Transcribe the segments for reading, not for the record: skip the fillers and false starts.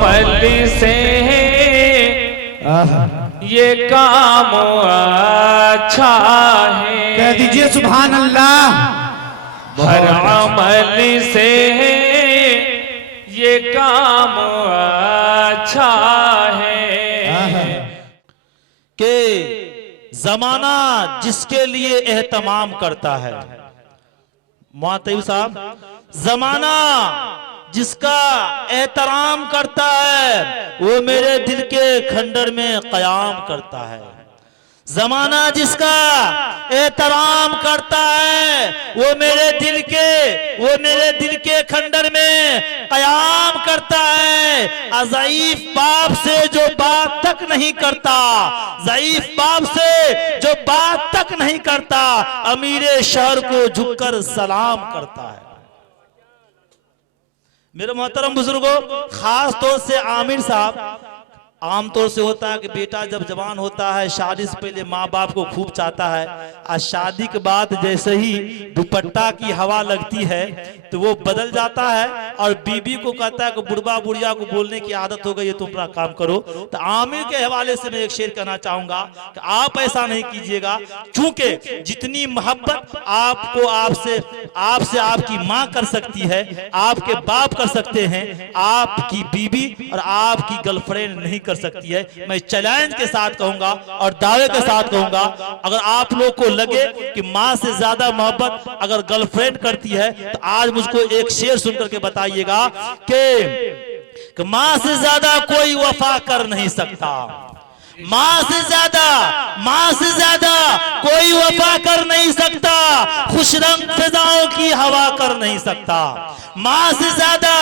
अमल से ये काम अच्छा है। कह दीजिए सुभान अल्लाह। हर अमल से ये काम अच्छा है कि जमाना जिसके लिए एहतमाम करता है, मुअत्तिब साहब, जमाना जिसका एहतराम करता है वो मेरे दिल के खंडर में कयाम करता है। जमाना जिसका एहतराम करता है वो मेरे दिल के खंडर में कयाम करता है। ज़ईफ बाप से जो बात तक नहीं करता, ज़ईफ बाप से जो बात तक नहीं करता, अमीरे शहर को झुककर सलाम करता है। मेरे मोहतरम बुजुर्गों, खास तौर से आमिर साहब, आमतौर से होता है कि बेटा जब जवान होता है शादी से पहले माँ बाप को खूब चाहता है, और शादी के बाद जैसे ही दुपट्टा की हवा लगती है तो वो बदल जाता है और बीबी को कहता है कि बुढ़बा बुढ़िया को बोलने की आदत हो गई है, तुम अपना काम करो। तो आमिर के हवाले से मैं एक शेर कहना चाहूंगा कि आप ऐसा नहीं कीजिएगा, क्योंकि जितनी मोहब्बत आपको आपसे आपकी माँ कर सकती है, आपके बाप कर सकते हैं, आपकी बीबी और आपकी गर्लफ्रेंड नहीं कर सकती है। मैं चैलेंज के साथ कहूंगा और दावे के साथ कहूंगा, अगर आप लोग को लगे कि माँ से ज्यादा मोहब्बत अगर गर्लफ्रेंड करती है तो आज मुझको एक शेर सुनकर के बताइएगा कि माँ से ज्यादा कोई वफा कर नहीं सकता, माँ से ज्यादा कोई वफा कर नहीं सकता, खुश रंग फिजाओं की हवा कर नहीं सकता। माँ से ज्यादा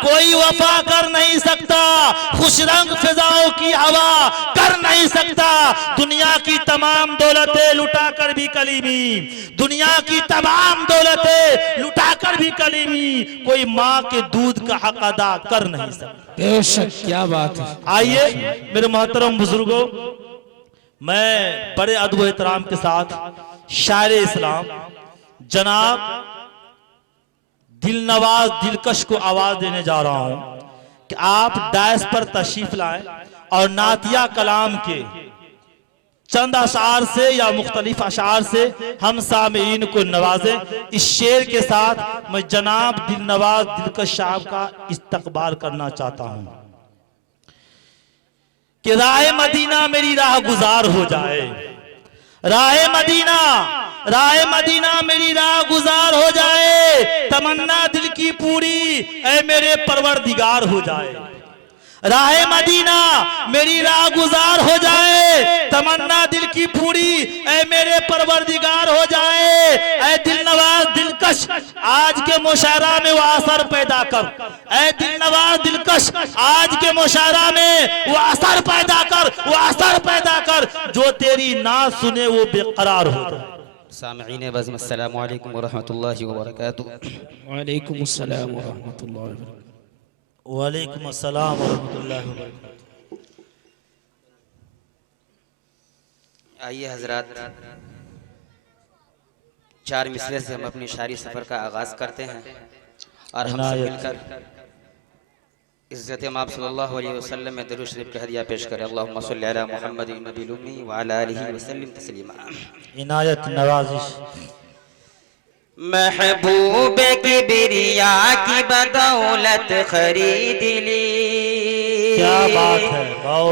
कोई वफा कर नहीं सकता, खुश रंग फिजाओं की हवा कर नहीं सकता। दुनिया की तमाम दौलतें लुटा कर भी कलीमी, दुनिया की तमाम दौलतें लुटा कर भी कलीमी, कोई माँ के दूध का हक अदा कर नहीं सकता। बेशक, क्या बात है। आइए मेरे मोहतरम बुजुर्गों, मैं बड़े अदब एहतराम के साथ शायर इस्लाम जनाब दिलनवाज दिलकश को आवाज देने जा रहा हूं कि आप डायस पर तशरीफ लाएं और नातिया कलाम के चंद अशार से या मुख्तलिफ अशार से हम सामीन को नवाजें। इस शेर के साथ मैं जनाब दिलनवाज दिलकश साहब का इस्तकबाल करना चाहता हूं कि राह मदीना मेरी राह गुजार हो जाए, राह मदीना मेरी राह गुजार हो जाए, तमन्ना दिल की पूरी ऐ मेरे परवरदिगार हो जाए। राह मदीना मेरी राह गुजार हो जाए, तमन्ना दिल की पूरी ऐ मेरे परवरदिगार हो जाए। ऐ दिलनवाज दिलकश आज के मुशायरा में वो असर पैदा कर, ऐ दिलनवाज दिलकश आज के मुशायरा में वो असर पैदा कर, जो तेरी ना सुने वो बेकरार हो जाए। सामईन बज़्म, अस्सलामु अलैकुम व रहमतुल्लाहि व बरकातुहू। वालेकुम अस्सलाम व रहमतुल्लाहि व बरकातुहू। वालेकुम अस्सलाम व रहमतुल्लाहि व बरकातुहू। आइए हजरात, चार मिसरे से हम अपनी शायरी सफर का आगाज करते हैं और हम सब मिलकर इज्जत आप सल्लल्लाहु अलैहि वसल्लम में दरूद शरीफ का हदिया पेश करें। अल्लाहुम्मा सल्लि अला मुहम्मदिन नबील उम्मी व अला आलिहि वसल्लम तस्लीमा। इनायत नवाजिश। महबूब की बिरिया की बदौलत खरीद ली, क्या बात है।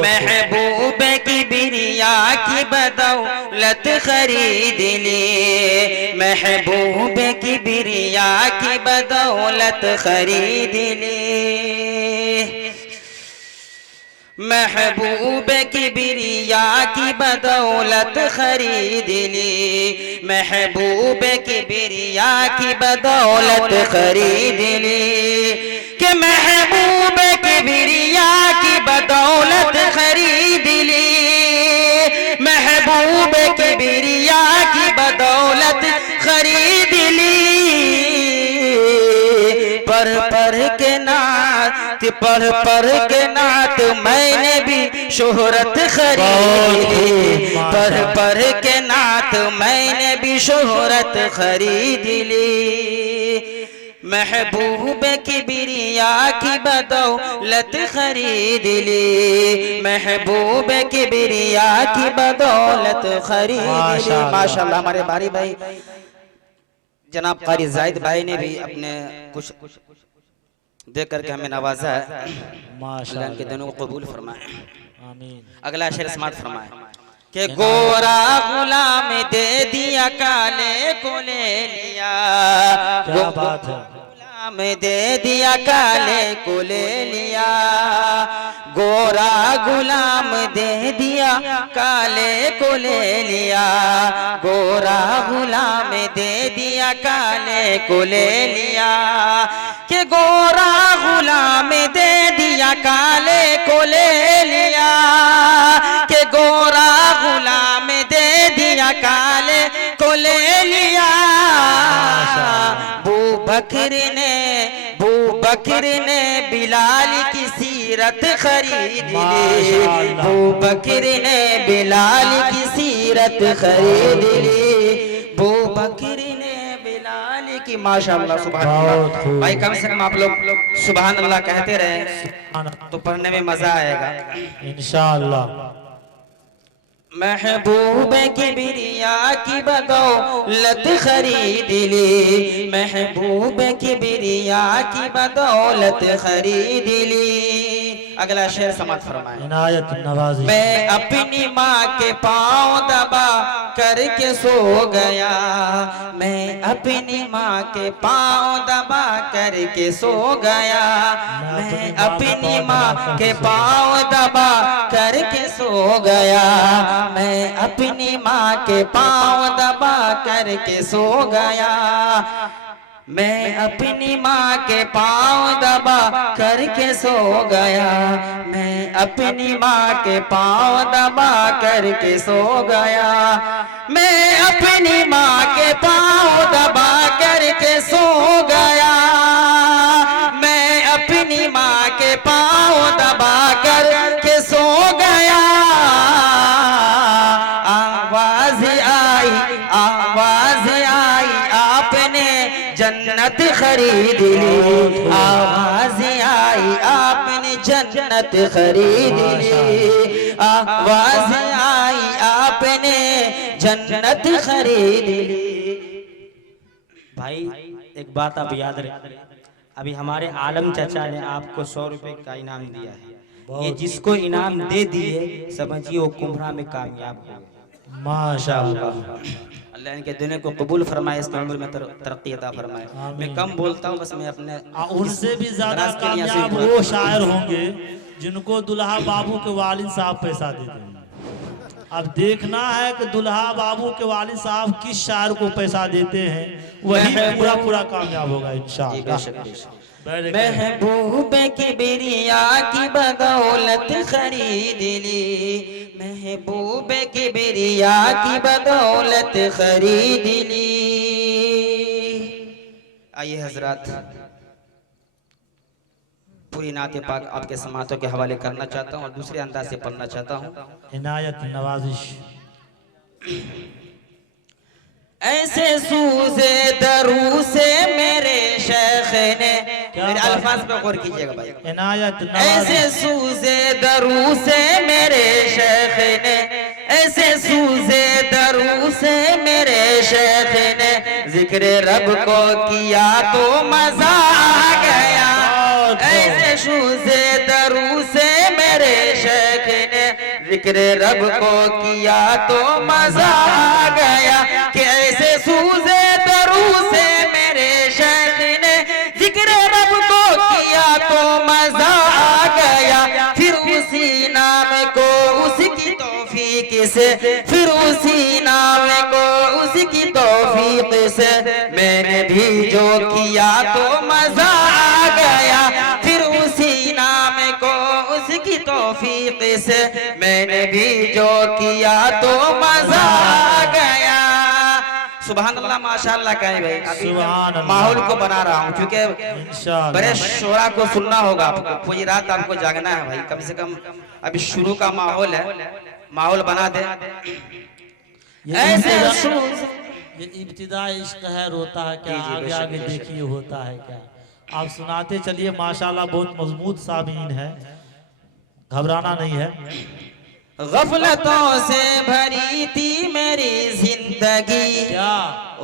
महबूब की बिरिया की बदौलत खरीद ली, महबूब की बिरिया की बदौलत खरीद ली, महबूब की बिरिया की बदौलत खरीद ली, महबूब की बिरिया की बदौलत खरीद ली, कि महबूब की बिरिया की बदौलत खरीद ली, महबूब की बिरिया की बदौलत खरीद ली। पढ़ के नात मैंने भी शोहरत खरीदी, पढ़ के नात मैंने भी शोहरत खरीद ली। महबूब किबरिया की बदौलत खरीद ली, महबूब किबरिया की बदौलत खरीद ली। माशाल्लाह हमारे बारी भाई जनाब कारी जाहिद भाई ने भी अपने कुछ देख करके हमें नवाजा है। माशाल्लाह इनके दिनों को कबूल फरमाए, आमीन। अगला शेर समात फरमाए कि गोरा गुलाम दे दिया काले को ले लिया, क्या बात है, गुलाम दे दिया काले को ले लिया, गोरा गुलाम दे दिया काले को ले लिया, गोरा गुलाम दे दिया काले को ले लिया, कि गोरा गुलाम दे दिया काले को ले लिया, कि गोरा गुलाम दे दिया काले को ले लिया। बू बकर ने बिलाल की सीरत खरीद ली, बू बकर ने बिलाल की सीरत खरीद ली, बू बकर ने बिलाल की। माशाअल्लाह सुभान अल्लाह भाई, कम से कम आप लोग सुभान अल्लाह कहते रहे तो पढ़ने में मजा आएगा इंशाअल्लाह। महबूब किबरिया की बदौलत खरीद ली, महबूब किबरिया की बदौलत खरीद ली। अगला शेर समात फरमाए इनायत नवाजी। मैं अपनी माँ के पाँव दबा करके सो गया, मैं अपनी माँ के पाँव दबा करके सो गया, मैं अपनी माँ के पाँव दबा करके सो गया, मैं अपनी माँ के पाँव दबा करके सो गया, मैं अपनी माँ के पाँव दबा करके सो गया, मैं अपनी माँ के पाँव दबा करके सो गया, मैं अपनी माँ के पाँव दबा करके सो गया, मैं अपनी माँ के पाँव दबा करके सो गया। आवाज आई आपने जन्नत खरीद ली, आवाज आई आपने जन्नत खरीद ली, आवाज आई आपने जन्नत खरीद ली। भाई एक बात आप याद रखें, अभी हमारे आलम चाचा ने आपको 100 रुपए का इनाम दिया है, ये जिसको इनाम दे दिए समझिए वो कुम्हरा में कामयाब हो। माशाअल्लाह अल्लाह इनके दुनिया को कबूल फरमाए, इसकी उम्र में तरक्की अता फरमाए। मैं कम बोलता हूँ बस, मैं अपने उनसे भी ज्यादा कामयाब वो शायर होंगे जिनको दुल्हा बाबू के वालिद साहब पैसा देते हैं। अब देखना है कि दुल्हा बाबू के वालिद साहब किस शायर को पैसा देते हैं, वही पूरा कामयाब होगा इंशाअल्लाह। महबूब किबरिया की बदौलत खरीद ली, महबूब किबरिया की बदौलत खरीद ली। आइए हजरात, पूरी नाते पाक आपके समातों के हवाले करना चाहता हूँ और दूसरे अंदाज से पढ़ना चाहता हूँ। इनायत नवाजिश। ऐसे सूजे दरू से मेरे शेख ने, मेरे अल्फाज पे गौर कीजिएगा भाई, इनायत ऐसे सूजे दरू से मेरे शेख ने, ऐसे सूजे दरू से मेरे शेख ने, जिक्र रब को किया तो मजा आ गया, ऐसे सूजे दरू से मेरे शेख ने, जिक्र रब को किया तो मजा आ गया, कि ऐसे सूजे दरू से मेरे शेख ने, जिक्र रब को किया तो मजा आ गया, फिर उसी नाम को उसकी तौफीक से, फिर उसी नाम को उसकी तौफीक से मैंने भी जो किया तो मजा आ गया, फिर उसी नाम को उसकी तौफीक से मैंने भी जो किया तो मजा आ गया। सुभान अल्लाह माशाअल्लाह कहें भाई, अभी माहौल को बना रहा हूँ क्योंकि बड़े शोरा को सुनना होगा आपको, पूरी रात आपको जागना है भाई, कम से कम अभी शुरू का माहौल है, माहौल बना दे। ऐसे ये इब्तिदा इश्क है रोता है क्या, जी, जी, आगे बेशक, आगे बेशक। देखिए होता है क्या। आप सुनाते चलिए, माशाल्लाह बहुत मजबूत सामीन है, घबराना नहीं है। गफलतों से भरी थी मेरी जिंदगी, क्या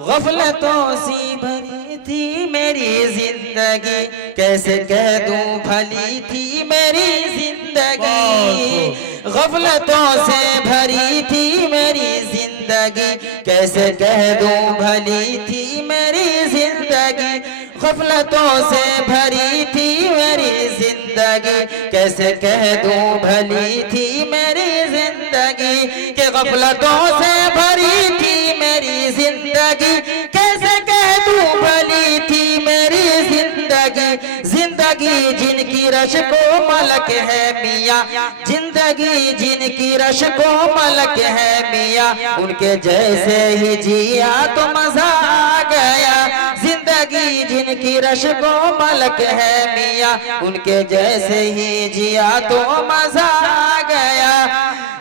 गफलतों से भरी थी मेरी जिंदगी, कैसे कह दूं भली थी मेरी जिंदगी। गफलतों से भरी थी मेरी जिंदगी, कैसे कह दूं भली थी मेरी जिंदगी। गफलतों से भरी थी मेरी जिंदगी, कैसे कह दूं भली थी मेरी जिंदगी। के गफलतों से भरी थी मेरी जिंदगी, कैसे कह दूं भली थी मेरी जिंदगी। जिंदगी जिनकी रश को मलक है मियाँ, जिंदगी जिनकी रश को मलक है मियाँ, उनके जैसे ही जिया तो मजा आ गया। जिंदगी जिनकी रश को मलक है मियाँ, उनके जैसे ही जिया तो मजा आ गया।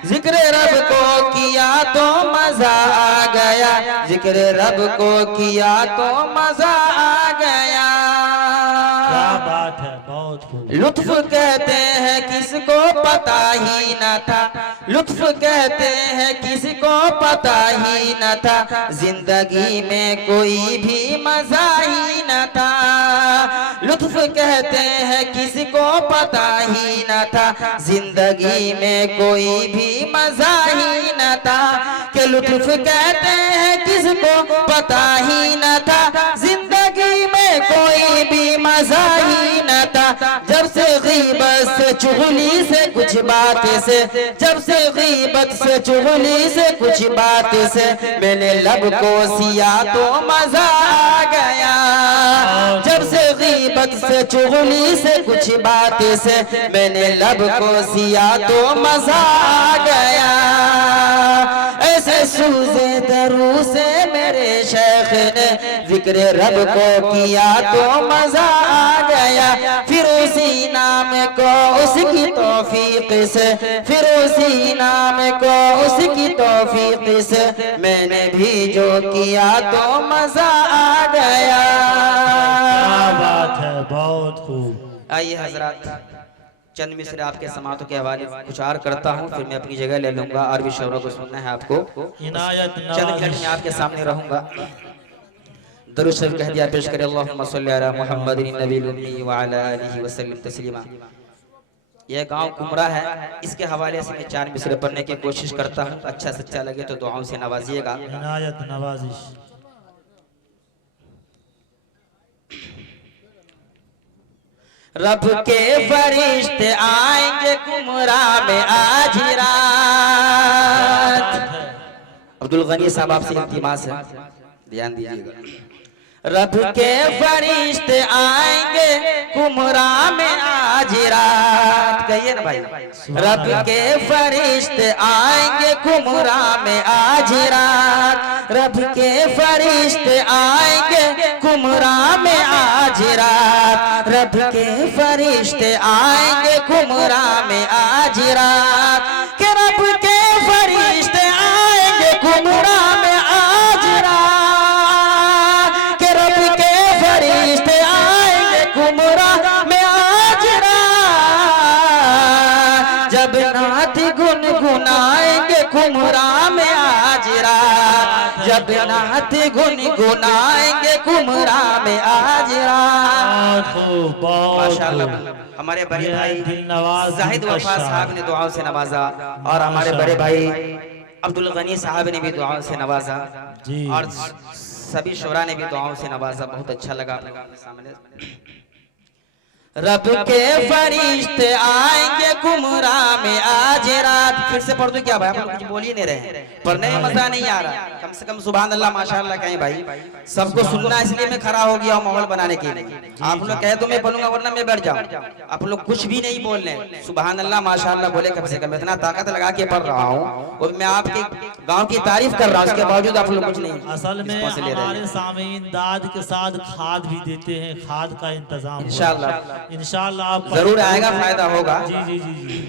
जिक्र रब को किया तो मजा आ गया, जिक्र रब को किया तो मजा आ गया। क्या बात है, बहुत खूब। लुत्फ कहते हैं किसको पता ही न था, लुत्फ कहते हैं किसको पता ही न था, जिंदगी में कोई भी मजा ही न था। लुत्फ कहते हैं किसको पता ही न था, जिंदगी में कोई भी मजा ही न था। कि लुत्फ कहते हैं किसको पता ही न था, जिंदगी में कोई भी मजा ही न था। जब से गीबत से चुगली से कुछ बात से, जब से गीबत से चुगली से कुछ बात से, मैंने लब को सिया तो मजा आ गया। जब से गीबत से चुगली से कुछ बात से, मैंने लब को सिया तो मजा आ गया। ऐसे सूजे दरू से मेरे शेख ने जिक्र रब को किया तो मजा आ गया। फिर उसी नाम को उसकी तौफीक से, फिर उसी नाम को उसकी तौफीक से, मैंने भी जो किया तो मजा आ गया। क्या बात है, बहुत खूब। आइए हजरत, चंद मिसरे आपके समातों के हवाले कुछ और करता हूँ, फिर मैं अपनी जगह ले लूंगा। और भी शौरों को सुनना है आपको। इनायत चंद मिनट में आपके सामने रहूंगा। दरूद शरीफ कह दिया पेश करें, अल्लाहुम्मा सल्ली अला मुहम्मदिन नबील उम्मी व अला आलिहि वसल्लम तस्लीमा। यह गांव कुमरा है, इसके हवाले से मैं 4 मिसरे पढ़ने की कोशिश करता हूँ। अच्छा सच्चा लगे तो दुआओं से नवाजिएगा। इनायत नवाजिश। रब के फरिश्ते आएंगे कुमरा में आज रात। अब्दुल गनी साहब आपसे इल्तिमास है, ध्यान दीजिएगा। रब के फरिश्ते आएंगे कुमरा में आज रात। कहिए ना भाई। रब के फरिश्ते आएंगे कुमरा में आज रात। रब के फरिश्ते आएंगे कुमरा में आज रात। रब के फरिश्ते आएंगे कुमरा में आज रात। के रब के फरिश्ते आएंगे कुमरा में आज रात। के रब के फरिश्ते आएंगे कुमरा में आज रात। जब नात गुनगुनाएंगे कुमरा में आज रात। जब नात गुनगुनाएंगे कुमरा में आज रात। माशाअल्लाह, हमारे बड़े भाई जाहिद वफा साहब ने दुआओं से नवाजा, और हमारे बड़े भाई अब्दुल गनी साहब ने भी दुआओं से नवाजा, और सभी शोरा ने भी दुआओं से नवाजा। बहुत अच्छा लगा अपने सामने। रब के फरिश्ते आएंगे कुमरा में आज रात। फिर से पढ़ दो क्या भाई, आप लोग कुछ बोल ही नहीं रहे, पढ़ने में मजा नहीं आ रहा। कम से कम सुभान अल्लाह माशाअल्लाह कहें भाई। सबको सुनना इसलिए मैं खड़ा हो गया हूँ माहौल बनाने के लिए। आप लोग कहे तो मैं बोलूंगा, वरना मैं बैठ जाऊँ। आप लोग कुछ भी नहीं बोल रहे, सुभान अल्लाह माशाअल्लाह बोले। कम से कम इतना ताकत लगा के पढ़ रहा हूँ, और मैं आपके गाँव की तारीफ कर रहा हूँ, उसके बावजूद आप लोग कुछ नहीं। असल में हमारे सामीन दाद के साथ खाद भी देते हैं, खाद का इंतजाम इंशाअल्लाह इंशाअल्लाह आप जरूर आएगा, फायदा होगा। जी जी जी जी।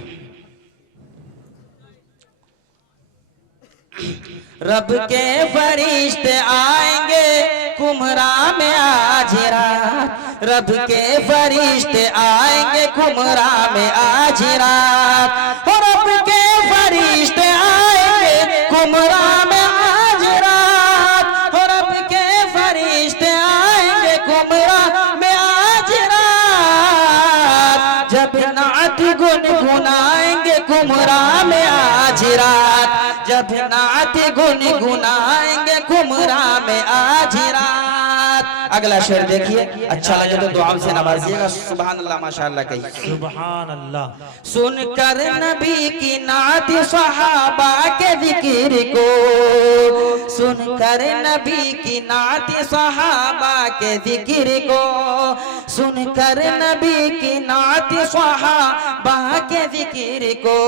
रब के फरिश्ते आएंगे कुम्हरा में आज रात, रब के फरिश्ते आएंगे कुम्हरा में आज रात, और रब के फरिश्ते आएंगे कुम्हरा में आज रात, और रब के फरिश्ते आएंगे कुम्हरा में आज रात, जब नात गुनगुनाएंगे कुम्हरा में आज रात, जब नात गुनगुनाएंगे कुम्हरा में आज रात। अगला शेर देखिए, अच्छा लगे तो दुआ से नवाजिएगा। सुभान अल्लाह माशाअल्लाह कहिए। सुभान अल्लाह। सुनकर नबी की नात सहाबा के जिक्र को, सुनकर नबी की नात सहाबा के जिक्र को, सुनकर नबी की नात सहाबा के जिक्र को,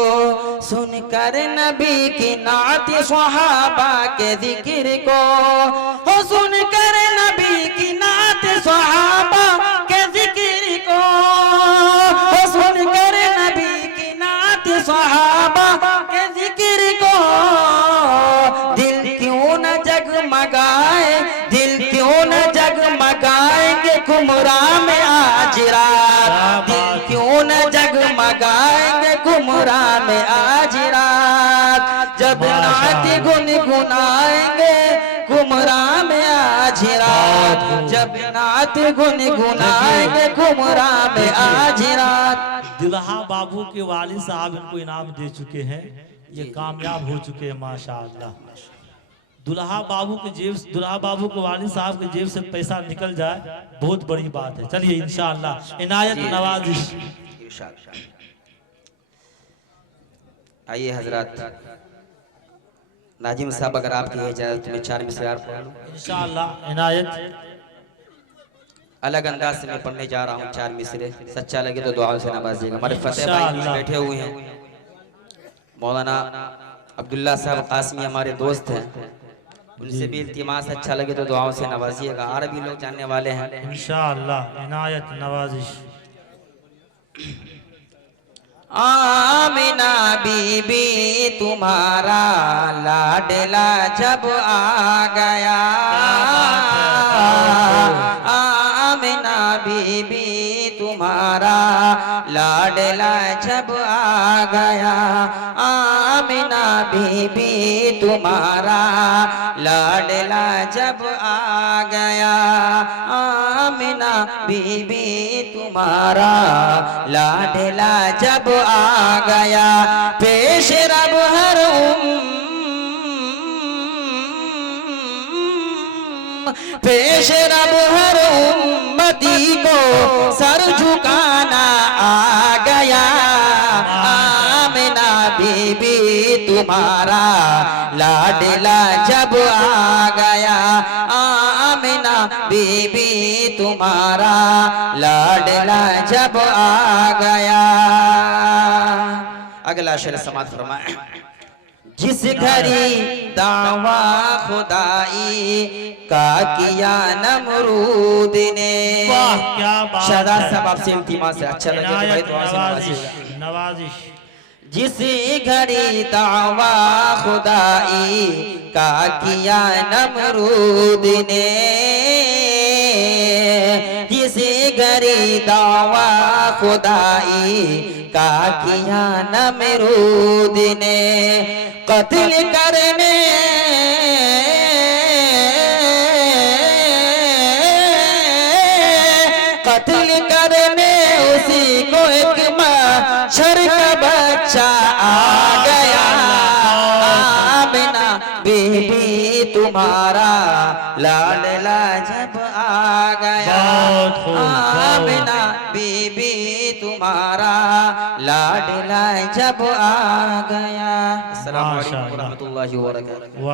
सुनकर नबी की नात सहाबा के जिक्र को, हो सुनकर नबी की नात सहाबा के जिक्र को, हो सुनकर नबी की नात सहाबा के जिक्र को, दिल क्यों न जगमगाए, दिल क्यों न जगमगाएंगे कुम्हरा में आज रात, दिल क्यों न जगमगाएंगे कुम्हरा में आज रात, जब नात गुनगुनाएंगे कुम्हरा में आज रात, जब नात गुनगुनाएंगे कुम्हरा में आज रात। दुल्हा बाबू के वालिद साहब इनको इनाम दे चुके हैं, ये कामयाब हो चुके हैं माशाअल्लाह। दुल्हा बाबू के जेब, दुल्हा बाबू के वालिद साहब के जेब से पैसा निकल जाए बहुत बड़ी बात है। चलिए इंशाअल्लाह इनायत नवाजिश। आइए हजरत नाजिम साहब, अगर आपकी इजाजत में 4 मिसरार पढ़ लूं इंशाअल्लाह। इनायत अलग अंदाज से मैं पढ़ने जा रहा हूँ 4 मिसरे, सच्चा लगे तो दुआ से नवाजिएगा। हमारे फतेह भाई बैठे हुए हैं, मौलाना अब्दुल्ला साहब कासमी हमारे दोस्त हैं, उनसे भी इल्तिमास अच्छा लगे तो दुआओं से नवाजिएगा। अरबी लोग जानने वाले हैं इंशाअल्लाह। इनायत नवाजिश। आमिना बीबी तुम्हारा लाडला जब आ गया, आमिना बीबी तुम्हारा लाडला जब आ गया, आमिना बीबी तुम्हारा लाडला जब आ गया, आमिना बीबी तुम्हारा लाडला जब आ गया, पेश रब हर पेश रब हर उम्मती को सर झुकाना आ गया, आमिना बीबी तुम्हारा लाडला जब आ गया, आमिना बीबी तुम्हारा लाडला जब आ गया। अगला शेर समात फरमाए। जिस घड़ी दावा खुदाई का किया नमरूद ने, क्या बात शादाब है। साहब आपसे इल्तिमास है, अच्छा लगे तो भाई दुआ से नवाजिएगा। नवाजिश। जिस घड़ी दावा खुदाई का किया नमरूद ने, जिस घड़ी दावा खुदाई का किया नमरूद ने, कत्ल करने कत्ल करने उसी को एक मच्छर का बच्चा आ गया, आमिना बीबी तुम्हारा लाडला जब आ गया, आमिना बीबी तुम्हारा लाडला जब आ गया। अस्सलाम वालेकुम व रहमतुल्लाहि व बरकातहू।